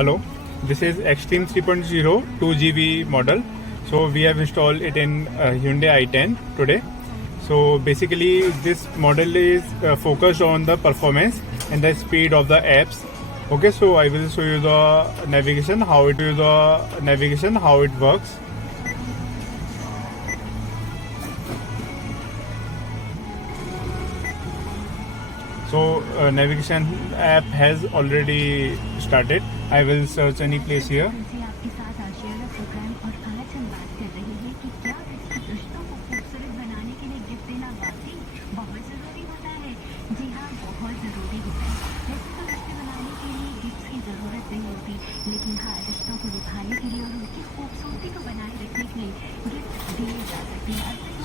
Hello, this is Extreme 3.0 2GB model. So we have installed it in Hyundai i10 today. So basically this model is focused on the performance and the speed of the apps. Okay, so I will show you the navigation, how it works. So navigation app has already started. I will search any place here.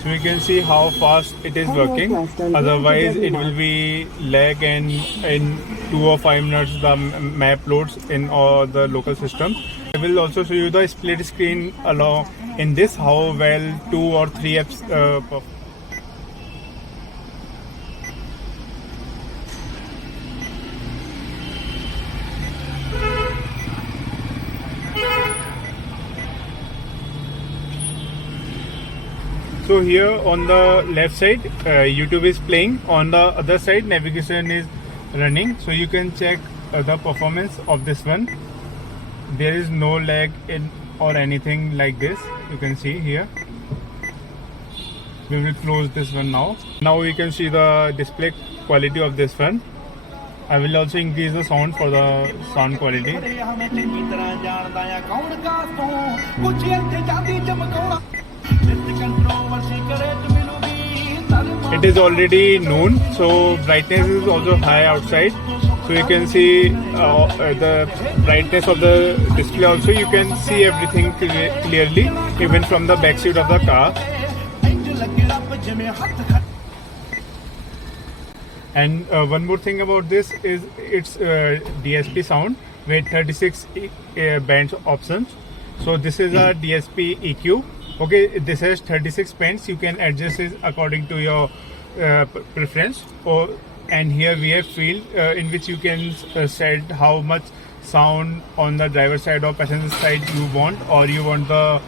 So you can see how fast it is working. Otherwise it will be lag, and in 2 or 5 minutes the map loads in all the local system. I will also show you the split screen along in this, how well 2 or 3 apps perform. So here on the left side YouTube is playing, on the other side navigation is running. So you can check the performance of this one. There is no lag in or anything like this. You can see here. We will close this one now. Now you can see the display quality of this one. I will also increase the sound for the sound quality. It is already noon, so brightness is also high outside. So you can see the brightness of the display also. You can see everything clearly, even from the back seat of the car. And one more thing about this is it's DSP Sound with 36 bands options. So this is a DSP EQ. Okay, this has 36 bands. You can adjust it according to your preference. And here we have field in which you can set how much sound on the driver side or passenger side you want, or you want the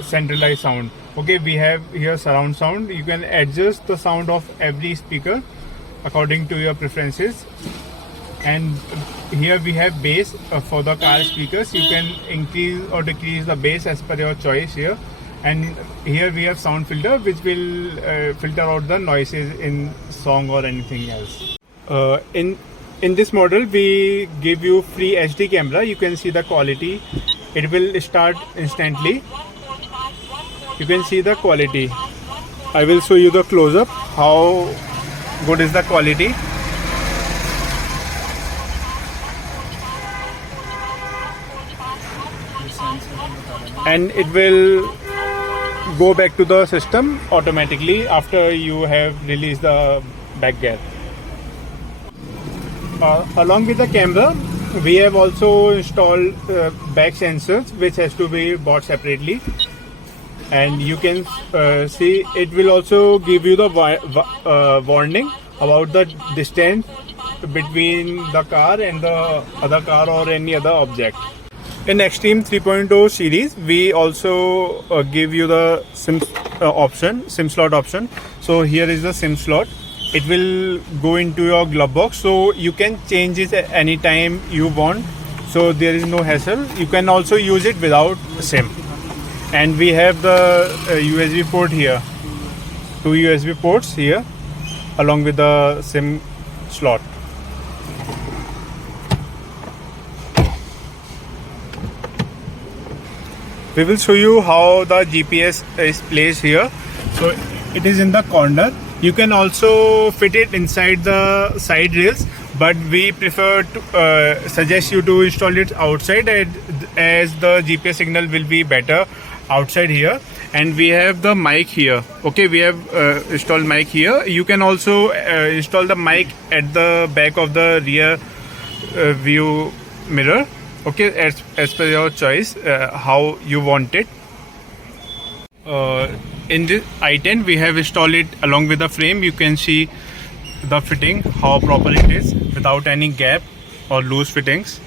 centralized sound. Okay, we have here surround sound. You can adjust the sound of every speaker according to your preferences. And here we have bass for the car speakers. You can increase or decrease the bass as per your choice here. And here we have sound filter, which will filter out the noises in song or anything else. In this model we give you free HD camera. You can see the quality. It will start instantly. You can see the quality. I will show you the close-up, how good is the quality. And it will go back to the system automatically after you have released the back gear. Along with the camera, we have also installed back sensors, which has to be bought separately. And you can see it will also give you the warning about the distance between the car and the other car or any other object. In Extreme 3.0 series, we also give you the SIM slot option. So here is the SIM slot. It will go into your glove box, so you can change it at any time you want. So there is no hassle. You can also use it without SIM. And we have the USB port here. 2 USB ports here, along with the SIM slot. We will show you how the GPS is placed here. So it is in the corner. You can also fit it inside the side rails, but we prefer to suggest you to install it outside, as the GPS signal will be better outside here. And we have the mic here. Okay, we have installed mic here. You can also install the mic at the back of the rear view mirror. Okay, as per your choice, how you want it. In this i10 we have installed it along with the frame. You can see the fitting, how proper it is without any gap or loose fittings.